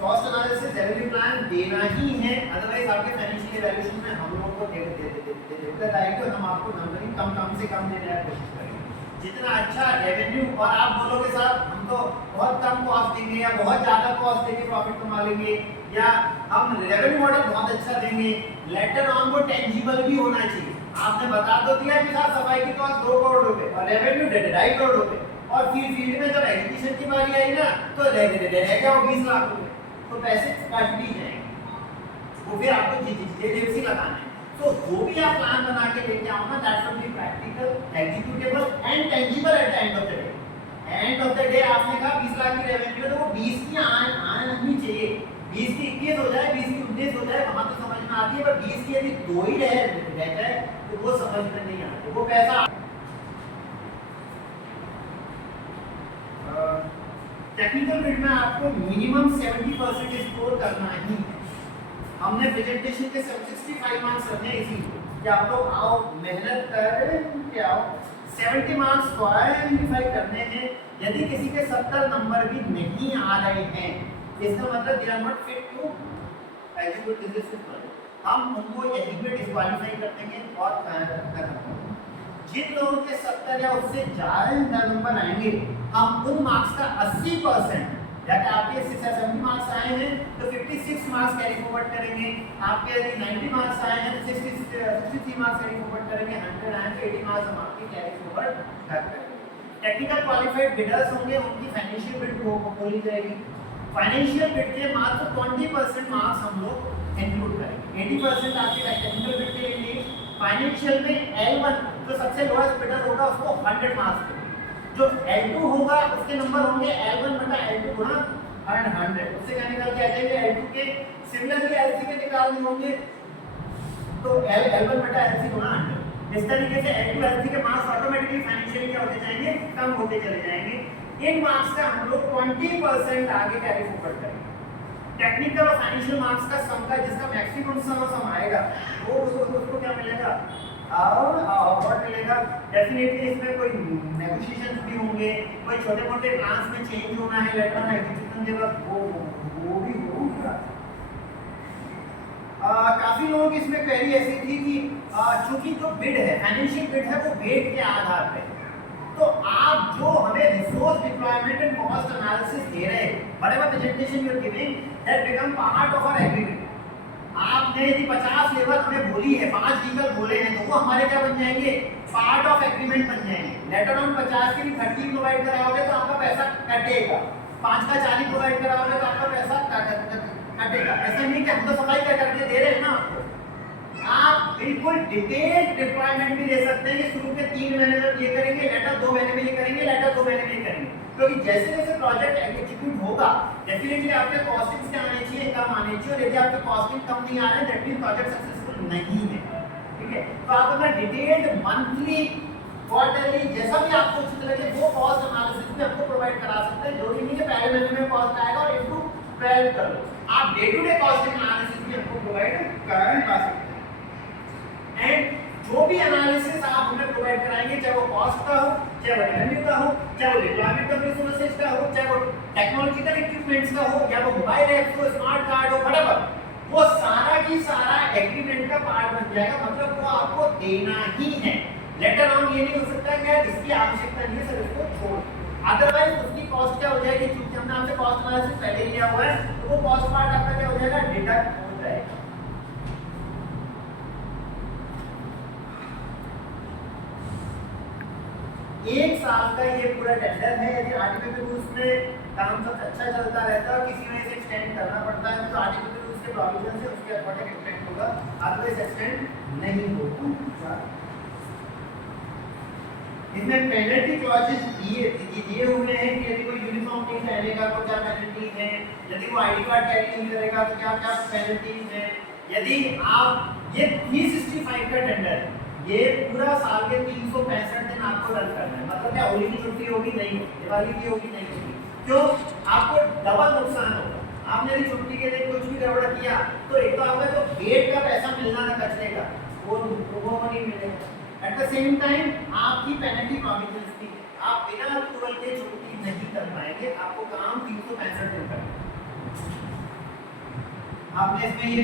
Cost analysis revenue plan देना ही है, otherwise आपके फाइनेंशियल इवैल्यूएशन में हम लोगों को दिक्कत आएगी और हम आपको नंबरिंग कम से कम देने की कोशिश करेंगे। जितना अच्छा रेवेन्यू, और आप बोलोगे साहब हम तो बहुत कम कॉस्ट देंगे या बहुत ज़्यादा कॉस्ट देके प्रॉफिट कमा लेंगे, या हम रेवेन्यू मॉडल बहुत अच्छा देंगे, लेटर ऑन वो टेंजिबल भी होना चाहिए। आपने बता तो दिया कि साहब सफाई की कॉस्ट 2 करोड़ रुपए और रेवेन्यू 2.5 करोड़ रुपए, और फिर फील्ड में जब एग्जीक्यूशन की बारी आई ना तो रह गया वो 20 लाख रुपए, तो पैसे कट भी जाएंगे, वो फिर आपको जेजेसी लगाना है। तो जो भी आप प्लान बना के लेके आओ ना, that should be practical, executable and tangible at the end of the day. End of the day आपने कहा 20 लाख की रेवेन्यू है तो वो 20 की आनी चाहिए, 20 की 21 हो जाए, 20 की 19 हो जाए, वहां तो समझ में आती है, पर 20 की यदि 2 ही रह जाए तो वो समझ में नहीं आती, वो पैसा। टेक्निकल बिड में आपको मिनिमम 70% स्कोर करना ही है। हमने प्रेजेंटेशन के 65 मार्क्स रखे हैं, इसीलिए कि आप लोग आओ मेहनत करें क्या आओ 70 मार्क्स को आइडेंटिफाई करने हैं। यदि किसी के 70 नंबर भी नहीं आ रहे हैं, इसका मतलब they are not fit to execute this project, हम उनको एग्जीक्यूट डिस्क्वालीफाई कर देंगे और खत्म। जिन लोगों के 70 या उससे ज़्यादा नंबर आएंगे, हम उन मार्क्स का 80%, या आपके 70 मार्क्स आए हैं तो 56 मार्क्स कैरी फॉरवर्ड करेंगे, आपके यदि 90 मार्क्स आए हैं तो 63 मार्क्स कैरी फॉरवर्ड करेंगे, 100 आए तो 80 मार्क्स हम आपके कैरी फॉरवर्ड करेंगे। टेक्निकल क्वालिफाइड बिडर्स होंगे, उनकी फाइनेंशियल बिड खोली जाएगी। फाइनेंशियल बिड के मात्र 20% मार्क्स हम लोग इंक्लूड करेंगे, 80% आपके टेक्निकल बिड के लिए। फाइनेंशियल में L1 जो सबसे लोएस्ट बिडर होगा उसको 100 मार्क्स देंगे, जो L2 होगा उसके नंबर होंगे L1 बटा L2 गुणा 100, उससे क्या निकाल के आ जाएंगे L2 के, सिमिलरली LC के निकालने होंगे तो L1 बटा LC गुणा 100। इस तरीके से L2 LC के मार्क्स ऑटोमेटिकली फाइनेंशियली क्या होते जाएंगे, कम होते चले जाएंगे। इन मार्क्स का हम लोग 20% आगे कैरी फॉरवर्ड करेंगे। टेक्निकल और फाइनेंशियल मार्क्स का सम का जिसका मैक्सिमम सम आएगा वो उसको क्या मिलेगा, अवार्ड मिलेगा। डेफिनेटली इसमें कोई नेगोशिएशंस भी होंगे, कोई छोटे मोटे प्लान्स में चेंज होना है, लेटर ऑन एग्जीक्यूशन के बाद वो भी होगा। काफी लोगों की इसमें क्वेरी ऐसी थी कि चूंकि जो बिड है, फाइनेंशियल बिड है, वो वेट के आधार पे, तो आप जो हमें resource deployment and cost analysis दे रहे हैं, whatever presentation you are giving that become part of our agreement. आपने यदि 50 लेबर हमें बोली है, 5 व्हीकल बोले हैं, तो वो हमारे क्या बन जाएंगे, पार्ट ऑफ एग्रीमेंट बन जाएंगे। लेटर ऑन 50 के लिए 30 प्रोवाइड कराओगे तो आपका पैसा कटेगा, 5 का 40 प्रोवाइड कराओगे तो आपका पैसा कटेगा। ऐसा नहीं कि हम तो सफाई करके दे रहे हैं ना आपको, आप बिल्कुल डिटेल डिप्लॉयमेंट भी दे सकते हैं कि शुरू के 3 महीने में ये करेंगे, लेटर 2 महीने में ये करेंगे, लेटर 2 महीने में ये करेंगे, क्योंकि जैसे जैसे प्रोजेक्ट एग्जीक्यूट होगा डेफिनेटली आपके कॉस्टिंग्स क्या आने चाहिए, कम आने चाहिए, और यदि आपके कॉस्टिंग कम नहीं आ रहे दैट मींस प्रोजेक्ट सक्सेसफुल नहीं है। ठीक है, तो आप अपना डिटेल्ड मंथली क्वार्टरली जैसा भी आपको उचित लगे वो कॉस्ट एनालिसिस भी आपको प्रोवाइड करा सकते हैं। जरूरी नहीं है पहले महीने में कॉस्ट आएगा और इनटू 12 कर लो, आप day to day costing analysis भी आपको प्रोवाइड करा सकते हैं। एंड जो भी एनालिसिस आप हमें प्रोवाइड कराएंगे, चाहे वो कॉस्ट का हो, चाहे वो रेवेन्यू का हो, चाहे वो डिप्लॉयमेंट ऑफ रिसोर्सेज का हो, चाहे वो टेक्नोलॉजिकल इक्विपमेंट्स का हो, या वो मोबाइल ऐप हो, स्मार्ट कार्ड हो, व्हाटएवर, वो सारा की सारा एग्रीमेंट का पार्ट बन जाएगा। मतलब वो आपको देना ही है। लेटर ऑन ये नहीं हो सकता कि इसकी आवश्यकता नहीं है, सर इसको छोड़, अदरवाइज उसकी कॉस्ट क्या हो जाएगी, क्योंकि हमने आपसे कॉस्ट एनालिसिस पहले ही लिया हुआ है, तो वो कॉस्ट पार्ट आपका क्या हो जाएगा, डिडक्ट हो जाएगा। एक साल का ये पूरा टेंडर है। यदि आर्टिकल रूल्स में काम सब अच्छा चलता रहता है और किसी वजह से एक्सटेंड करना पड़ता है तो आर्टिकल रूल्स के प्रोविजन से उसके अकॉर्डिंग एक्सटेंड होगा, अदरवाइज एक्सटेंड नहीं होगा। इसमें पेनल्टी क्लॉजेस दिए हुए हैं कि यदि कोई यूनिफॉर्म नहीं पहनेगा तो क्या पेनल्टी है, यदि वो आईडी कार्ड कैरी नहीं करेगा तो क्या क्या पेनल्टीज है। यदि आप ये 365 का टेंडर है, ये पूरा साल के 365 दिन आपको रन करना है। मतलब क्या होली की छुट्टी होगी नहीं, दिवाली की होगी नहीं होगी, क्यों, आपको डबल नुकसान होगा। आपने यदि छुट्टी के दिन कुछ भी गड़बड़ किया तो एक तो आपका जो गेट का पैसा मिलना था कचरे का वो नहीं मिलेगा। एट द सेम टाइम आपकी पेनल्टी प्रोविजंस थी, आप बिना अप्रूवल के छुट्टी नहीं कर पाएंगे, आपको काम 365 दिन करना है। आपने इसमें ये